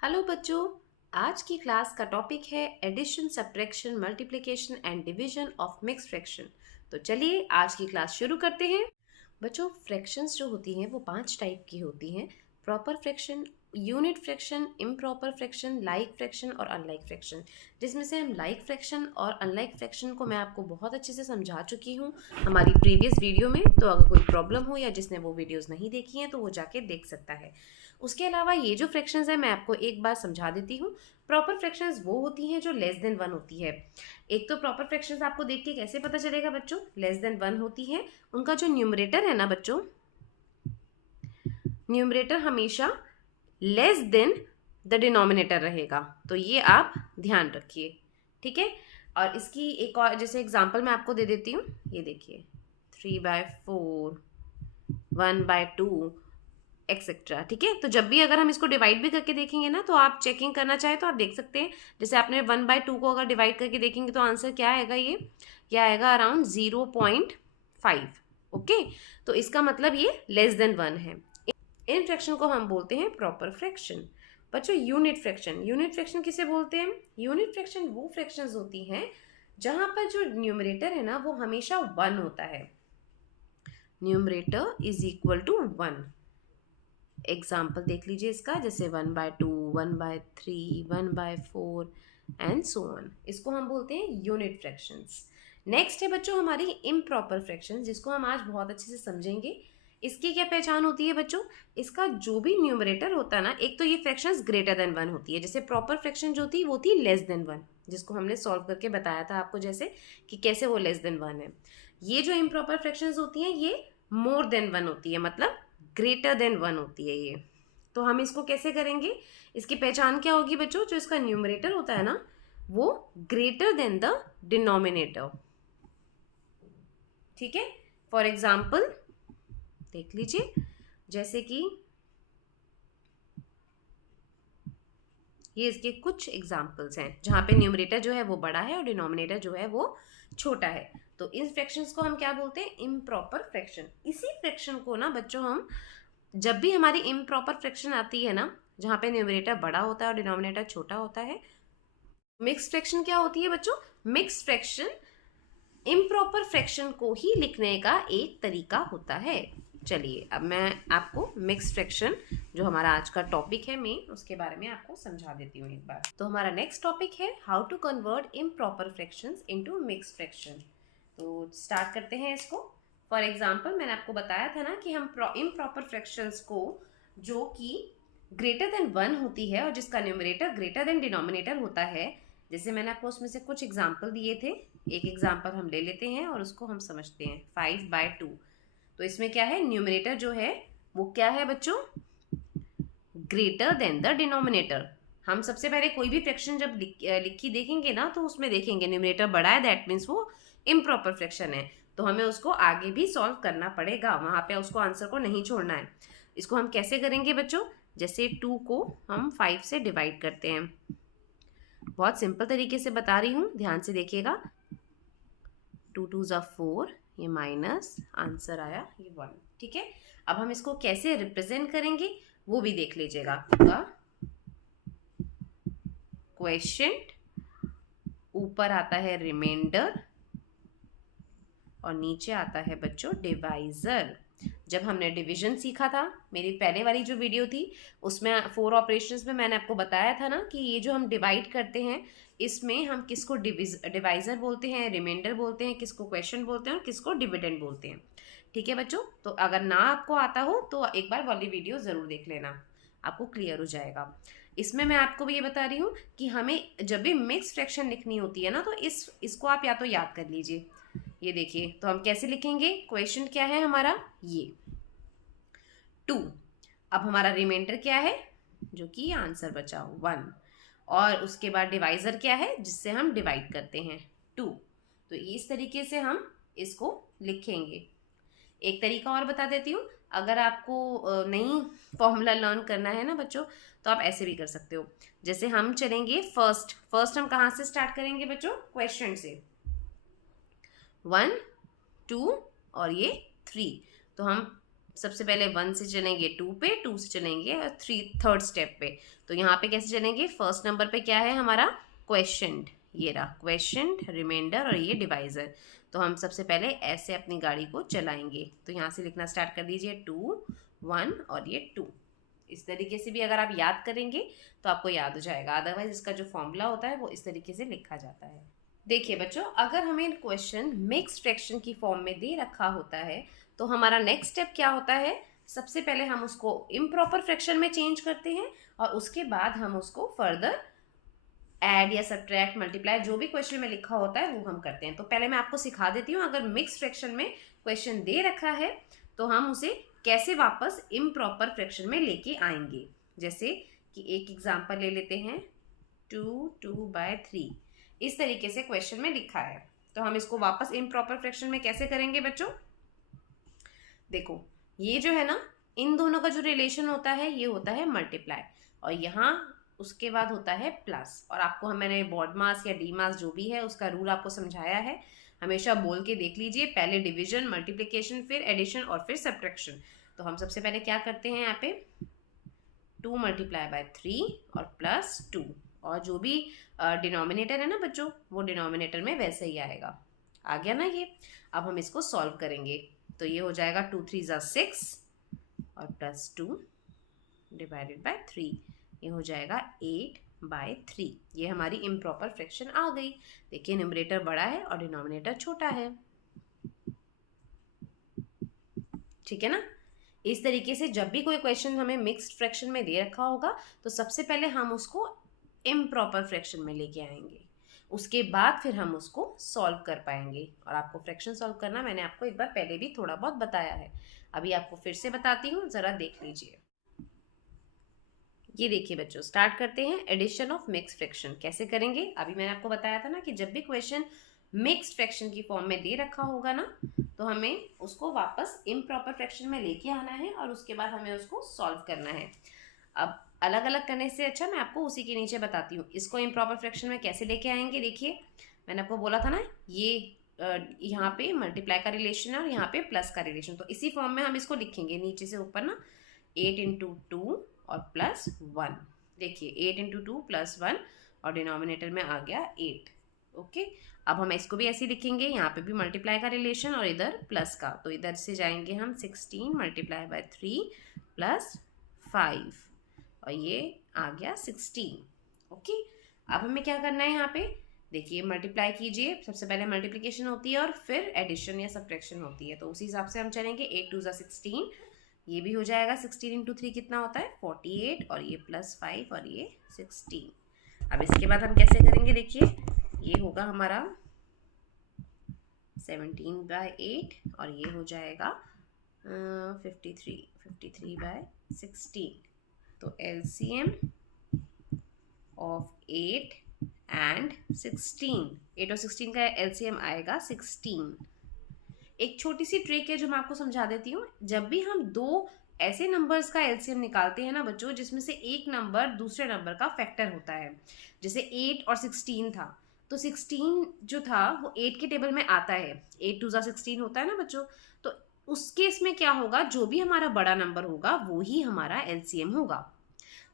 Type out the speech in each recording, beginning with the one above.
Hello बच्चों, आज की क्लास का टॉपिक है addition, subtraction, multiplication and division of mixed fraction. तो चलिए आज की क्लास शुरू करते हैं। बच्चों, फ्रैक्शंस जो होती हैं वो 5 टाइप की होती हैं: proper fraction, unit fraction, improper fraction, like fraction और अनलाइक फ्रैक्शन। जिसमें से हम लाइक फ्रैक्शन और अनलाइक फ्रैक्शन को मैं आपको बहुत अच्छे से समझा चुकी हूँ हमारी प्रीवियस वीडियो में। तो अगर कोई प्रॉब्लम हो या जिसने वो वीडियोस नहीं देखी हैं तो वो जाके देख सकता है। उसके अलावा ये जो फ्रैक्शंस है मैं आपको एक बार समझा देती हूँ। प्रॉपर फ्रैक्शंस वो होती हैं जो लेस देन वन होती है। एक तो प्रॉपर फ्रैक्शंस आपको देख के कैसे पता चलेगा बच्चों, लेस देन वन होती है, उनका जो न्यूमरेटर है ना बच्चों, न्यूमरेटर हमेशा लेस देन द डिनोमिनेटर रहेगा। तो ये आप ध्यान रखिए, ठीक है। और इसकी एक और जैसे एग्जांपल मैं आपको दे देती हूँ। ये देखिए, 3/4, 1/2 एक्सेट्रा, ठीक है। तो जब भी अगर हम इसको डिवाइड भी करके देखेंगे ना, तो आप चेकिंग करना चाहे तो आप देख सकते हैं। जैसे आपने 1/2 को अगर डिवाइड करके देखेंगे तो आंसर क्या आएगा, ये आएगा अराउंड 0.5। ओके, तो इसका मतलब ये लेस देन वन है। इन फ्रैक्शन को हम बोलते हैं प्रॉपर फ्रैक्शन। बच्चों, यूनिट फ्रैक्शन किसे बोलते हैं? यूनिट फ्रैक्शन वो फ्रैक्शंस होती हैं जहां पर जो न्यूमरेटर है ना वो हमेशा वन होता है। Numerator is equal to one. Example देख लीजिए इसका, जैसे 1/2, 1/3, 1/4 एंड सो ऑन। इसको हम बोलते हैं यूनिट फ्रैक्शंस। नेक्स्ट है बच्चों हमारी इम्प्रॉपर फ्रैक्शंस, जिसको हम आज बहुत अच्छे से समझेंगे। इसकी क्या पहचान होती है बच्चों? इसका जो भी न्यूमरेटर होता है ना, एक तो ये फ्रैक्शंस ग्रेटर देन वन होती है। जैसे प्रॉपर फ्रैक्शन जो थी वो थी लेस देन वन, जिसको हमने सॉल्व करके बताया था आपको, जैसे कि कैसे वो लेस देन वन है। ये जो इम्प्रॉपर फ्रैक्शंस होती हैं ये मोर देन वन होती है, मतलब ग्रेटर देन वन होती है ये। तो हम इसको कैसे करेंगे? इसकी पहचान क्या होगी बच्चों? जो इसका न्यूमरेटर होता है ना वो ग्रेटर देन द डिनोमिनेटर, ठीक है। फॉर एग्जाम्पल देख लीजिए, जैसे कि ये इसके कुछ एग्जाम्पल्स हैं जहां पे न्यूमरेटर जो है वो बड़ा है और डिनोमिनेटर जो है वो छोटा है। तो इन फ्रैक्शंस को हम क्या बोलते हैं? Improper fraction. इसी फ्रैक्शन को ना बच्चों हम, जब भी हमारी इम्प्रॉपर फ्रैक्शन आती है ना जहां पे न्यूमरेटर बड़ा होता है और डिनोमिनेटर छोटा होता है, मिक्स्ड फ्रैक्शन क्या होती है बच्चों? मिक्स्ड फ्रैक्शन इम्प्रॉपर फ्रैक्शन को ही लिखने का एक तरीका होता है। चलिए अब मैं आपको मिक्स्ड फ्रैक्शन, जो हमारा आज का टॉपिक है मेन, उसके बारे में आपको समझा देती हूँ एक बार। तो हमारा नेक्स्ट टॉपिक है how to convert improper fractions into mixed fraction. तो स्टार्ट करते हैं इसको। फॉर एग्जाम्पल मैंने आपको बताया था ना कि हम इम्प्रॉपर फ्रैक्शंस को, जो कि ग्रेटर देन वन होती है और जिसका न्यूमरेटर ग्रेटर देन डिनोमिनेटर होता है, जैसे मैंने आपको उसमें से कुछ एग्जाम्पल दिए थे। एक एग्जाम्पल हम ले लेते हैं और उसको हम समझते हैं। 5/2, तो इसमें क्या है? न्यूमरेटर जो है वो क्या है बच्चों? Greater than the denominator. हम सबसे पहले कोई भी फ्रैक्शन जब लिखी देखेंगे ना तो उसमें देखेंगे न्यूमरेटर बड़ा है, दैट मीन्स वो इम्प्रॉपर फ्रैक्शन है। तो हमें उसको आगे भी सॉल्व करना पड़ेगा, वहां पे उसको आंसर को नहीं छोड़ना है। इसको हम कैसे करेंगे बच्चों? जैसे 2 को हम 5 से डिवाइड करते हैं। बहुत सिंपल तरीके से बता रही हूँ, ध्यान से देखिएगा। 2 2 ज़ा 4, ये माइनस, आंसर आया ये 1, ठीक है। अब हम इसको कैसे रिप्रेजेंट करेंगे वो भी देख लीजिएगा। क्वेश्चन, ऊपर आता है रिमाइंडर और नीचे आता है बच्चों डिवाइजर। जब हमने डिवीजन सीखा था, मेरी पहले वाली जो वीडियो थी उसमें 4 ऑपरेशंस में मैंने आपको बताया था ना कि ये जो हम डिवाइड करते हैं इसमें हम किसको डिवाइजर बोलते हैं, रिमाइंडर बोलते हैं, किसको क्वेश्चन बोलते हैं और किसको डिविडेंड बोलते हैं, ठीक है बच्चों। तो अगर ना आपको आता हो तो एक बार वाली वीडियो जरूर देख लेना, आपको क्लियर हो जाएगा। इसमें मैं आपको भी ये बता रही हूँ कि हमें जब भी मिक्स फ्रैक्शन लिखनी होती है ना तो इसको आप या तो याद कर लीजिए। ये देखिए, तो हम कैसे लिखेंगे? क्वेश्चन क्या है हमारा? ये 2। अब हमारा रिमाइंडर क्या है, जो कि आंसर बचा 1, और उसके बाद डिवाइजर क्या है जिससे हम डिवाइड करते हैं, 2। तो इस तरीके से हम इसको लिखेंगे। एक तरीका और बता देती हूँ, अगर आपको नहीं फॉर्मूला लर्न करना है ना बच्चों, तो आप ऐसे भी कर सकते हो। जैसे हम चलेंगे फर्स्ट हम कहाँ से स्टार्ट करेंगे बच्चों? क्वेश्चन से। 1 2 और ये 3, तो हम सबसे पहले 1 से चलेंगे 2 पे, 2 से चलेंगे थर्ड स्टेप पे। तो यहाँ पे कैसे चलेंगे, फर्स्ट नंबर पे क्या है हमारा क्वेश्चन, ये रहा क्वेश्चन, रिमाइंडर और ये डिवाइजर। तो हम सबसे पहले ऐसे अपनी गाड़ी को चलाएंगे। तो यहाँ से लिखना स्टार्ट कर दीजिए 2 1 और ये 2। इस तरीके से भी अगर आप याद करेंगे तो आपको याद हो जाएगा, अदरवाइज इसका जो फॉर्मूला होता है वो इस तरीके से लिखा जाता है। देखिए बच्चों, अगर हमें क्वेश्चन मिक्स्ड फ्रैक्शन की फॉर्म में दे रखा होता है तो हमारा नेक्स्ट स्टेप क्या होता है, सबसे पहले हम उसको इम्प्रॉपर फ्रैक्शन में चेंज करते हैं और उसके बाद हम उसको फर्दर ऐड या सब्ट्रैक्ट, मल्टीप्लाई, जो भी क्वेश्चन में लिखा होता है वो हम करते हैं। तो पहले मैं आपको सिखा देती हूँ, अगर मिक्स्ड फ्रैक्शन में क्वेश्चन दे रखा है तो हम उसे कैसे वापस इम्प्रॉपर फ्रैक्शन में लेके आएंगे। जैसे कि एक एग्जांपल ले लेते हैं, 2/3 इस तरीके से क्वेश्चन में लिखा है। तो हम इसको वापस इम्प्रॉपर फ्रैक्शन में कैसे करेंगे बच्चों, देखो ये जो है ना, इन दोनों का जो रिलेशन होता है ये होता है मल्टीप्लाई, और यहाँ उसके बाद होता है प्लस। और आपको मैंने बॉड मास या डी मास जो भी है उसका रूल आपको समझाया है, हमेशा बोल के देख लीजिए, पहले डिवीजन, मल्टीप्लिकेशन, फिर एडिशन और फिर सब्ट्रैक्शन। तो हम सबसे पहले क्या करते हैं, यहाँ पे 2 × 3 और प्लस 2, और जो भी डिनोमिनेटर है ना बच्चों, वो डिनोमिनेटर में वैसे ही आएगा। आ गया ना ये। अब हम इसको सॉल्व करेंगे। तो ये हो जाएगा 2 3 = 6 और प्लस 2 / 3, ये हो जाएगा 8/3। ये हमारी इम्प्रॉपर फ्रैक्शन आ गई। देखिए न्यूमरेटर बड़ा है और डिनोमिनेटर छोटा है, ठीक है ना। इस तरीके से जब भी कोई क्वेश्चन हमें मिक्स्ड फ्रैक्शन में दे रखा होगा तो सबसे पहले हम उसको इम्प्रॉपर फ्रैक्शन में लेके आएंगे, उसके बाद फिर हम उसको सॉल्व कर पाएंगे। और आपको फ्रैक्शन सॉल्व करना मैंने आपको एक बार पहले भी थोड़ा बहुत बताया है, अभी आपको फिर से बताती हूँ, ज़रा देख लीजिए। ये देखिए बच्चों, स्टार्ट करते हैं एडिशन ऑफ मिक्स्ड फ्रैक्शन। कैसे करेंगे, अभी मैंने आपको बताया था ना कि जब भी क्वेश्चन मिक्स्ड फ्रैक्शन की फॉर्म में दे रखा होगा ना तो हमें उसको वापस इम्प्रॉपर फ्रैक्शन में लेके आना है और उसके बाद हमें उसको सॉल्व करना है। अब अलग अलग करने से अच्छा मैं आपको उसी के नीचे बताती हूँ इसको इम्प्रॉपर फ्रैक्शन में कैसे लेके आएंगे। देखिए मैंने आपको बोला था ना, ये यहाँ पे मल्टीप्लाई का रिलेशन है और यहाँ पे प्लस का रिलेशन, तो इसी फॉर्म में हम इसको लिखेंगे नीचे से ऊपर ना, 8 × 2 और प्लस 1। देखिए 8 × 2 + 1 और डिनोमिनेटर में आ गया 8। ओके, अब हम इसको भी ऐसे लिखेंगे, यहाँ पे भी मल्टीप्लाई का रिलेशन और इधर प्लस का, तो इधर से जाएंगे हम 16 × 3 + 5 और ये आ गया 16। ओके, अब हमें क्या करना है, यहाँ पे देखिए मल्टीप्लाई कीजिए, सबसे पहले मल्टीप्लिकेशन होती है और फिर एडिशन या सब्ट्रैक्शन होती है, तो उसी हिसाब से हम चलेंगे। 8 2 = 16, ये भी हो जाएगा 16 × 3 कितना होता है 48, और ये +5 और ये 16। अब इसके बाद हम कैसे करेंगे, देखिए ये होगा हमारा 17/8 और ये हो जाएगा 53/16। तो LCM ऑफ 8 and 16, 8 और 16 का LCM आएगा 16। एक छोटी सी ट्रिक है जो मैं आपको समझा देती हूँ, जब भी हम दो ऐसे नंबर्स का एलसीएम निकालते हैं ना बच्चों, जिसमें से एक नंबर दूसरे नंबर का फैक्टर होता है, जैसे 8 और 16 था, तो 16 जो था वो 8 के टेबल में आता है, 8 2 = 16 होता है ना बच्चों, तो उस केस में क्या होगा, जो भी हमारा बड़ा नंबर होगा वो ही हमारा एलसीएम होगा।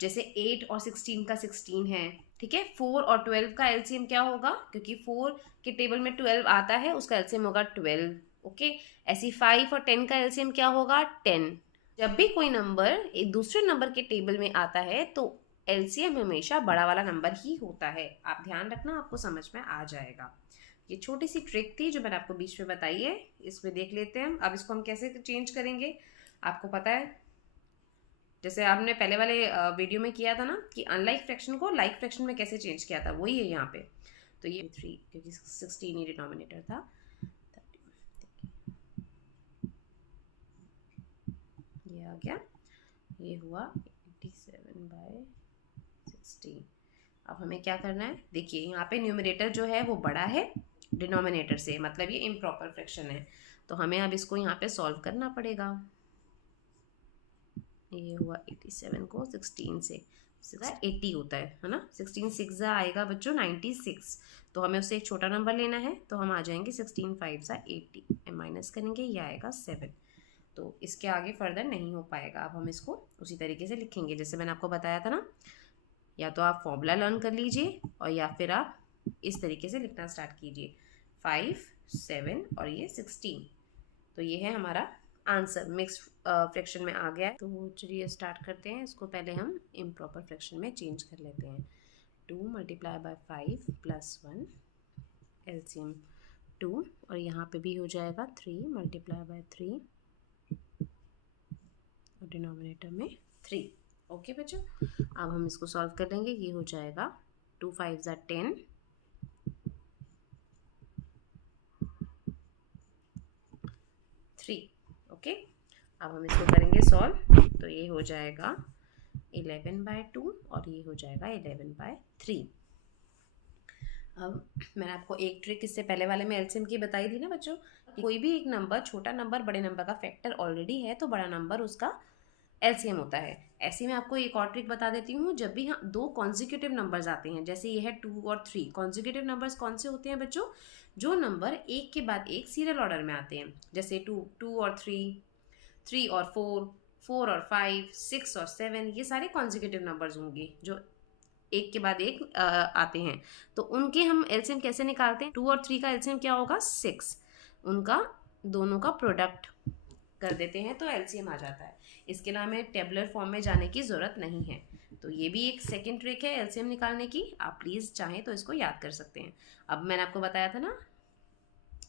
जैसे 8 और 16 का 16 है, ठीक है। 4 और 12 का एलसीएम क्या होगा, क्योंकि 4 के टेबल में 12 आता है, उसका एलसीएम होगा 12। ओके, ऐसी 5 और 10 का एलसीएम क्या होगा 10। जब भी कोई नंबर एक दूसरे नंबर के टेबल में आता है तो एलसीएम हमेशा बड़ा वाला नंबर ही होता है। आप ध्यान रखना, आपको समझ में आ जाएगा। ये छोटी सी ट्रिक थी जो मैंने आपको बीच में बताई है, इसमें देख लेते हैं। अब इसको हम कैसे चेंज करेंगे, आपको पता है, जैसे आपने पहले वाले वीडियो में किया था ना कि अनलाइक फ्रैक्शन को लाइक फ्रैक्शन में कैसे चेंज किया था, वही है यहाँ पे। तो ये 3 क्योंकि 16 ही डिनोमिनेटर था, ये आ गया, ये हुआ 87/16। अब हमें क्या करना है, देखिए यहाँ पे न्यूमरेटर जो है वो बड़ा है डिनोमिनेटर से, मतलब ये इम्प्रॉपर फ्रैक्शन है, तो हमें अब इसको यहाँ पे सॉल्व करना पड़ेगा। ये हुआ 87 को 16 से 80 होता है ना, 16 6 आएगा बच्चों 96, तो हमें उससे एक छोटा नंबर लेना है, तो हम आ जाएंगे 16 5 = 80, माइनस करेंगे, ये आएगा 7। तो इसके आगे फर्दर नहीं हो पाएगा। अब हम इसको उसी तरीके से लिखेंगे जैसे मैंने आपको बताया था ना, या तो आप फॉर्मूला लर्न कर लीजिए और या फिर आप इस तरीके से लिखना स्टार्ट कीजिए, 5, 7 और ये 16। तो ये है हमारा आंसर, मिक्स फ्रैक्शन में आ गया है। तो चलिए स्टार्ट करते हैं इसको। पहले हम इम्प्रॉपर फ्रैक्शन में चेंज कर लेते हैं। 2 मल्टीप्लाई बाय 5 प्लस 1, एलसीएम 2, और यहाँ पे भी हो जाएगा 3 मल्टीप्लाई बाय 3 और डिनोमिनेटर में 3। ओके बच्चों, अब हम इसको सॉल्व कर लेंगे। ये हो जाएगा 2 5 ज़ा 10, 3। ओके, अब हम इसको करेंगे सॉल्व। तो ये हो जाएगा 11/2 और ये हो जाएगा 11/3। अब मैंने आपको एक ट्रिक इससे पहले वाले में एलसीएम की बताई थी ना बच्चों, कोई भी एक नंबर, छोटा नंबर बड़े नंबर का फैक्टर ऑलरेडी है तो बड़ा नंबर उसका एलसीएम होता है। ऐसे में आपको एक और ट्रिक बता देती हूँ। जब भी हम दो कॉन्जिक्यूटिव नंबर्स आते हैं, जैसे ये है 2 और 3, कॉन्जिक्यूटिव नंबर्स कौन से होते हैं बच्चों? जो नंबर एक के बाद एक सीरियल ऑर्डर में आते हैं, जैसे 2 और 3, 3 और 4, 4 और 5, 6 और 7, ये सारे कॉन्जिक्यूटिव नंबर्स होंगे जो एक के बाद एक आते हैं। तो उनके हम एलसीएम कैसे निकालते हैं? 2 और 3 का एलसीएम क्या होगा? 6। उनका दोनों का प्रोडक्ट कर देते हैं तो एलसीएम आ जाता है। इसके लिए हमें टेबुलर फॉर्म में जाने की ज़रूरत नहीं है। तो ये भी एक सेकंड ट्रिक है एलसीएम निकालने की। आप प्लीज़ चाहें तो इसको याद कर सकते हैं। अब मैंने आपको बताया था ना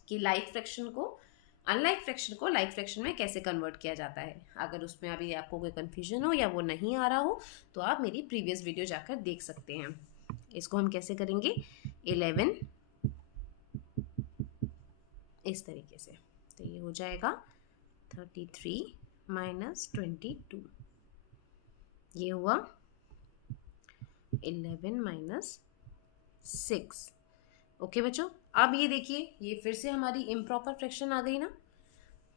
कि लाइक फ्रैक्शन को अनलाइक फ्रैक्शन को लाइक फ्रैक्शन में कैसे कन्वर्ट किया जाता है। अगर उसमें अभी आपको कोई कन्फ्यूजन हो या वो नहीं आ रहा हो तो आप मेरी प्रीवियस वीडियो जाकर देख सकते हैं। इसको हम कैसे करेंगे? 11 इस तरीके से। तो ये हो जाएगा 33 माइनस 22, ये हुआ 11 माइनस 6। ओके बच्चों, अब ये देखिए, ये फिर से हमारी इम्प्रॉपर फ्रैक्शन आ गई ना।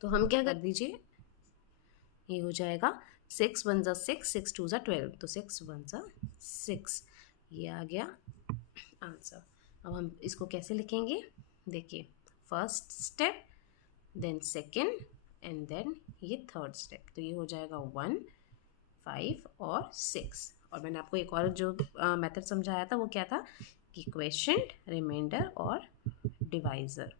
तो हम क्या कर दीजिए, ये हो जाएगा 6 1 ज़ा 6, 6 2 ज़ा 12, तो 6 1 ज़ा 6, ये आ गया आंसर। अब हम इसको कैसे लिखेंगे? देखिए, first step, then second, and then ये थर्ड स्टेप। तो ये हो जाएगा 1 5 और 6। और मैंने आपको एक और जो मेथड समझाया था वो क्या था कि क्वेश्चन, रिमाइंडर और डिवाइज़र।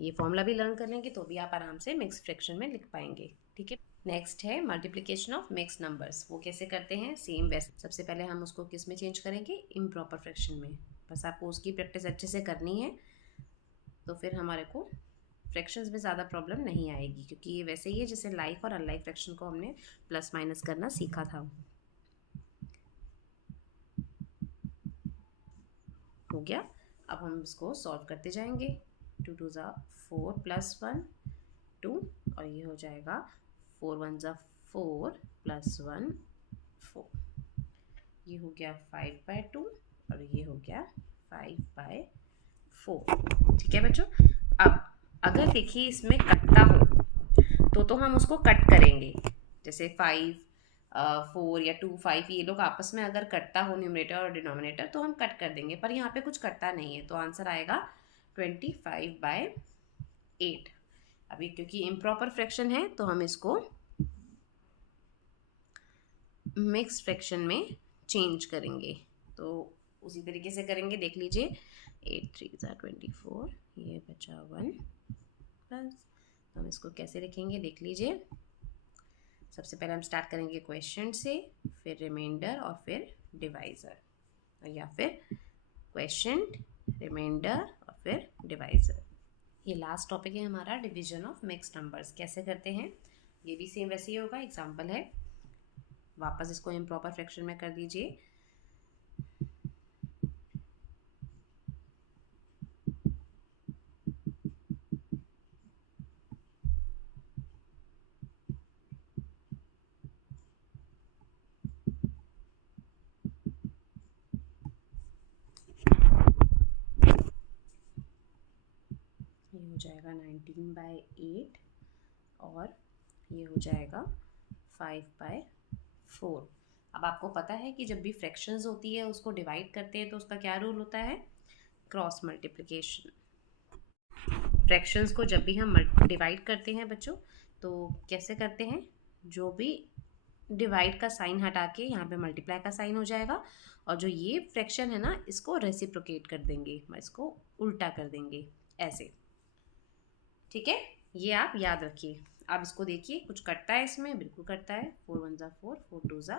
ये फॉर्मूला भी लर्न कर लेंगे तो भी आप आराम से मिक्स फ्रैक्शन में लिख पाएंगे। ठीक है, नेक्स्ट है मल्टीप्लिकेशन ऑफ मिक्स नंबर्स। वो कैसे करते हैं? सेम वैसे। सबसे पहले हम उसको किस में चेंज करेंगे? इम्प्रॉपर फ्रैक्शन में। बस आपको उसकी प्रैक्टिस अच्छे से करनी है तो फिर हमारे को फ्रैक्शंस में ज़्यादा प्रॉब्लम नहीं आएगी, क्योंकि ये वैसे ही है जैसे लाइक और अनलाइक फ्रैक्शन को हमने प्लस माइनस करना सीखा था। हो गया। अब हम इसको सॉल्व करते जाएंगे। 2 2 ज़ा 4 प्लस 1 2, और ये हो जाएगा 4 1 ज़ा 4 प्लस 1 4, ये हो गया 5/2 और ये हो गया 5/4। ठीक है बच्चों, अब अगर देखिए इसमें कटता हो तो हम उसको कट करेंगे। जैसे 5 4 या 2 5, ये लोग आपस में अगर कटता हो न्यूमरेटर और डिनोमिनेटर तो हम कट कर देंगे, पर यहाँ पे कुछ कटता नहीं है तो आंसर आएगा 25/8। अभी क्योंकि इम्प्रॉपर फ्रैक्शन है तो हम इसको मिक्स फ्रैक्शन में चेंज करेंगे। तो उसी तरीके से करेंगे, देख लीजिए। 8 3 ज़ा 24, ये बचा 1 प्लस, तो हम इसको कैसे लिखेंगे देख लीजिए। सबसे पहले हम स्टार्ट करेंगे क्वेश्चन से, फिर रिमाइंडर और फिर डिवाइज़र, या फिर क्वेश्चन, रिमाइंडर और फिर डिवाइज़र। ये लास्ट टॉपिक है हमारा, डिवीजन ऑफ मिक्स नंबर्स। कैसे करते हैं ये भी सेम वैसे ही होगा। एग्जाम्पल है, वापस इसको इम्प्रॉपर फ्रैक्शन में कर दीजिए। ये हो जाएगा 19/8 और ये हो जाएगा 5/4। अब आपको पता है कि जब भी फ्रैक्शंस होती है उसको डिवाइड करते हैं तो उसका क्या रूल होता है? Cross multiplication. फ्रैक्शंस को जब भी हम डिवाइड करते हैं बच्चों तो कैसे करते हैं, जो भी डिवाइड का साइन हटा के यहाँ पे मल्टीप्लाई का साइन हो जाएगा, और जो ये फ्रैक्शन है ना इसको रेसिप्रोकेट कर देंगे, इसको उल्टा कर देंगे ऐसे। ठीक है, ये आप याद रखिए। आप इसको देखिए, कुछ कटता है इसमें, बिल्कुल कटता है। 4 1 ज़ा 4, 4 2 ज़ा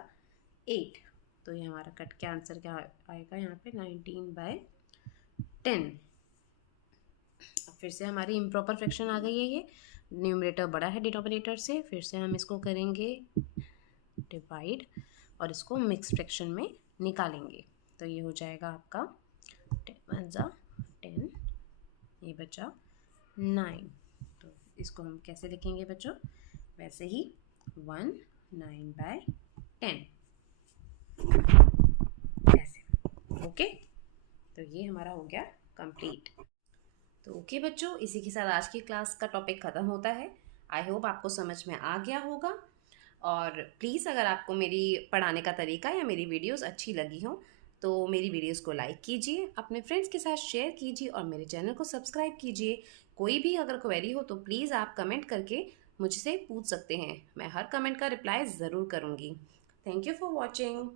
8। तो ये हमारा कट के आंसर क्या आएगा यहाँ पे, 19/10। फिर से हमारी इम्प्रॉपर फ्रैक्शन आ गई है, ये न्यूमरेटर बड़ा है डिनोमिनेटर से। फिर से हम इसको करेंगे डिवाइड और इसको मिक्स फ्रैक्शन में निकालेंगे। तो ये हो जाएगा आपका 10 1 ज़ा 10, ये बचा 9। तो इसको हम कैसे लिखेंगे बच्चों, वैसे ही 19/10 ऐसे। ओके, तो ये हमारा हो गया कंप्लीट। तो ओके बच्चों, इसी के साथ आज की क्लास का टॉपिक ख़त्म होता है। आई होप आपको समझ में आ गया होगा। और प्लीज़ अगर आपको मेरी पढ़ाने का तरीका या मेरी वीडियोस अच्छी लगी हो तो मेरी वीडियोस को लाइक कीजिए, अपने फ्रेंड्स के साथ शेयर कीजिए और मेरे चैनल को सब्सक्राइब कीजिए। कोई भी अगर क्वेरी हो तो प्लीज़ आप कमेंट करके मुझसे पूछ सकते हैं, मैं हर कमेंट का रिप्लाई ज़रूर करूँगी। Thank you for watching.